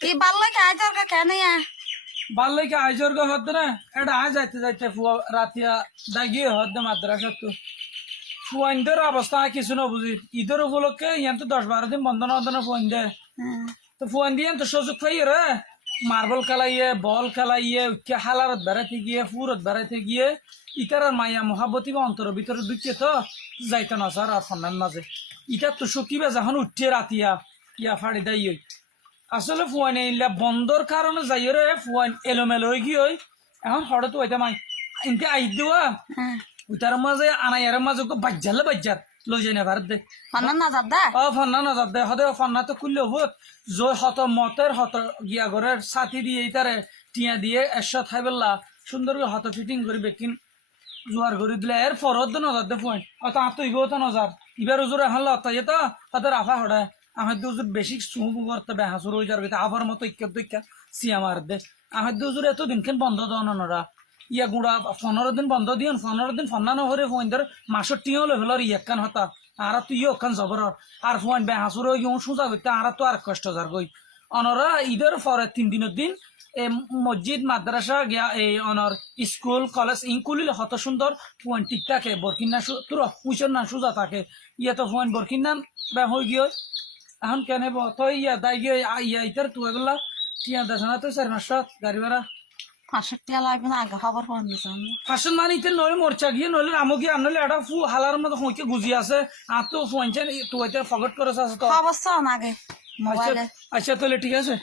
কি বাল্লা কে আইতার কা কেন ইয়া বাল্লাই কে আইজর গো হদ না এটা আজ যাইতে যাইতে ফুয়া রাতিয়া দাগিয়ে হদ মাদ্রাসা তো ফুয়াইন্দের অবস্থা কিছু না বুঝি ঈদের উপলক্ষে ইয়ান তো 10-12 দিন বন্ধ না হদ না ফুয়াইন দে তো ফুয়াইন দিয়ে তো সুযোগ পাই রে মার্বল খেলাইয়ে বল খেলাইয়ে উচ্চে হালারত বেড়াইতে গিয়ে ফুরত বেড়াইতে গিয়ে ইটার আর মাইয়া মহাবতী বা অন্তরের ভিতরে ঢুকিয়ে তো যাইতে না স্যার আর ফন্নার মাঝে ইটার তো সকিবে যখন উঠছে রাতিয়া ইয়া ফাড়ি দেয় আসলে ফুয়াইন এইলা বন্ধর কারণে যাই রে ফুয়াইন এলোমেলো হয়ে গিয়ে এখন হঠাৎ ওইটা মাই ইনকে আই দেওয়া ওইটার মাঝে আনাইয়ার মাঝে বাজ্জালে বাজ্জার লই যাই না ভারত দে ফান্না না যাদা ফন্না না যাতে হদে ফন্না তো খুললে হত জয় হত মতের হত গিয়া ঘরের সাথী দিয়ে ইতারে টিয়া দিয়ে একসাথ খাই বেলা সুন্দর করে হত ফিটিং করি বেকিন জোয়ার করে দিলে এর ফরত নজর দে ফুয়াইন অত আত ইগো তো নজর ইবার উজুর এখন লতা ইয়ে তো তাদের আফা হড়ায় আমার দুজুর বেশি সুমু করতে বেহাসুর হয়ে যাবে আবার মতো ইক্কা সিয়া মার দে আমার দুজুর এতদিন কেন বন্ধ দেওয়া নরা ইয়া গুড়া 15 দিন বন্ধ দিন 15 দিন ফন্না নহরে ফোন ধর মাসের টিও লো হলো ইয়াকান হতা আর তুই ওখান জবর আর ফোন বেহাসুর হয়ে গিয়ে সোজা করতে আর তো আর কষ্ট যার গই অনরা ঈদের পরে 3 দিনের দিন এ মসজিদ মাদ্রাসা গিয়া এই অনর স্কুল কলেজ ইনকুলিল হত সুন্দর ফোন ঠিক থাকে বরকিনা তোর পুইছর না সোজা থাকে ইয়া তো ফোন বরকিনা বে হয়ে গিয়ে এখন কেন তো ইয়া দাই গিয়ে ইয়া ইতার তুই এগুলা টিয়া দেশ না তো 4-5 গাড়ি ভাড়া 5 টাকা লাগবে না আগে খবর ফোন দিছ ফাঁসন মানে ইতে নইলে মরচা গিয়ে নইলে আমো গিয়ে আনলে এটা ফু হালার মতো হইকে গুজি আছে আর তো ফোনছে তুই এটা ফরগট করেছ আছে তো অবস্থা না আগে মোবাইলে আচ্ছা তাহলে ঠিক আছে